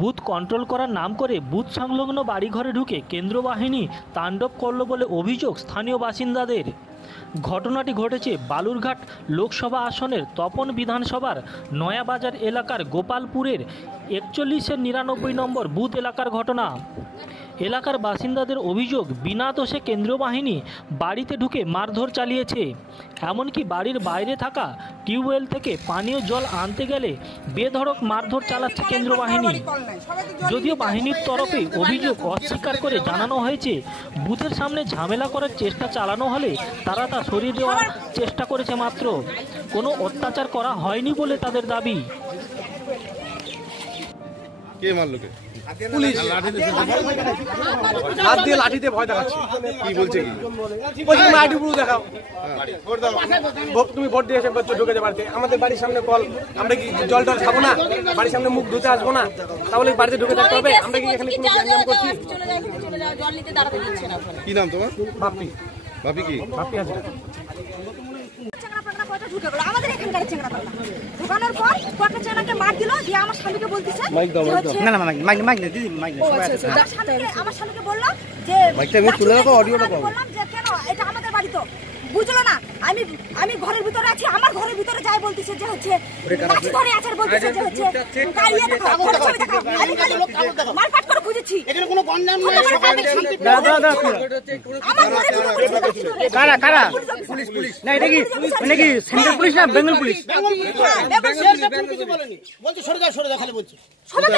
Booth control করার নাম করে বুথ সংলগ্ন বাড়িঘরে ঢুকে কেন্দ্র বাহিনী তাণ্ডব করল বলে অভিযোগ স্থানীয় বাসিন্দাদের। ঘটনাটি ঘটেছে বালুরঘাট লোকসভা আসনের তপন বিধানসভার নয়াবাজার এলাকার গোপালপুরের 41-99 নম্বর বুথ এলাকার ঘটনা। এলাকার বাসিন্দাদের অভিযোগ, বিনা দোষে কেন্দ্রীয় বাহিনী বাড়িতে ঢুকে মারধর চালিয়েছে। এমনকি বাড়ির বাইরে থাকা টিউবওয়েল থেকে পানীয় জল আনতে গেলে বেধড়ক মারধর চালাচ্ছে কেন্দ্র বাহিনী। যদিও বাহিনীর তরফে অভিযোগ অস্বীকার করে জানানো হয়েছে, বুথের সামনে ঝামেলা করার চেষ্টা চালানো হলে তারা তা সরিয়ে দেওয়ার চেষ্টা করেছে মাত্র, কোনো অত্যাচার করা হয়নি বলে তাদের দাবি। কে মারলো কে? পুলিশ হাত দিয়ে লাঠি দিয়ে ভয় দেখাচ্ছে। কি বলছে কি? বলছি তুমি আইডি প্রুফ দেখাও, তুমি ভোট দিয়ে এসে ঢুকে যাবে বাড়িতে। আমাদের বাড়ির সামনে কল, আমরা কি জল টল খাবো না? বাড়ির সামনে মুখ ধুতে আসবো না? তাহলে বাড়িতে ঢুকে থাকতে হবে? আমরা কি এখানে কোনো গ্যাঞ্জাম করছি? কি নাম তোমার? বাপি। বাপি কি? বাপি আছে। আমাদের এখানকার চেংড়া পাল্লা ঢোকানোর পর কয়েকটা চেংড়াকে মার দিল, দিয়ে আমার স্বামীকে বলতেছে না না মাইক দিদি মাইক আমার স্বামীকে বললো যে মাইকটা আমি তুলে রাখো, অডিওটা পাবো। বললাম যে কেন এটা আমাদের বাড়ি, তো বুঝলো না। আমি ঘরের ভিতরে আছি, আমার ঘরের ভিতরে যাই বলতেছে যে হচ্ছে মাছি ধরে আছে, বলতেছে যে হচ্ছে কালিয়া দেখাও, ফটো ছবি দেখাও। আমি খালি মারপাট করে খুঁজেছি, এখানে কোনো গন্ডাম নাই। কারা কারা? পুলিশ না, এটা কি মানে কি সেন্ট্রাল পুলিশ না বেঙ্গল পুলিশ? বলছে সরে যা খালি বলছে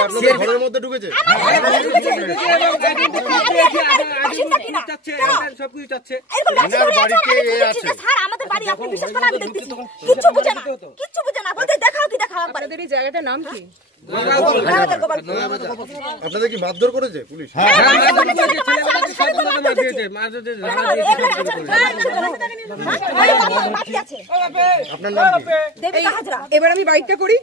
আপনাদের ঘরের মধ্যে ঢুকেছে? সবকিছু চাচ্ছে। আমাদের বাড়ি আপনি বিশ্বাস করেন, আমি দেখতেছি কিচ্ছু বুঝে না বলতে দেখাও কি দেখাও। আপনাদের এই জায়গাটার নাম কি? আপনাদের কি মারধর করেছে পুলিশ? আপনার নাম কি? এবার আমি বাইকটা করি।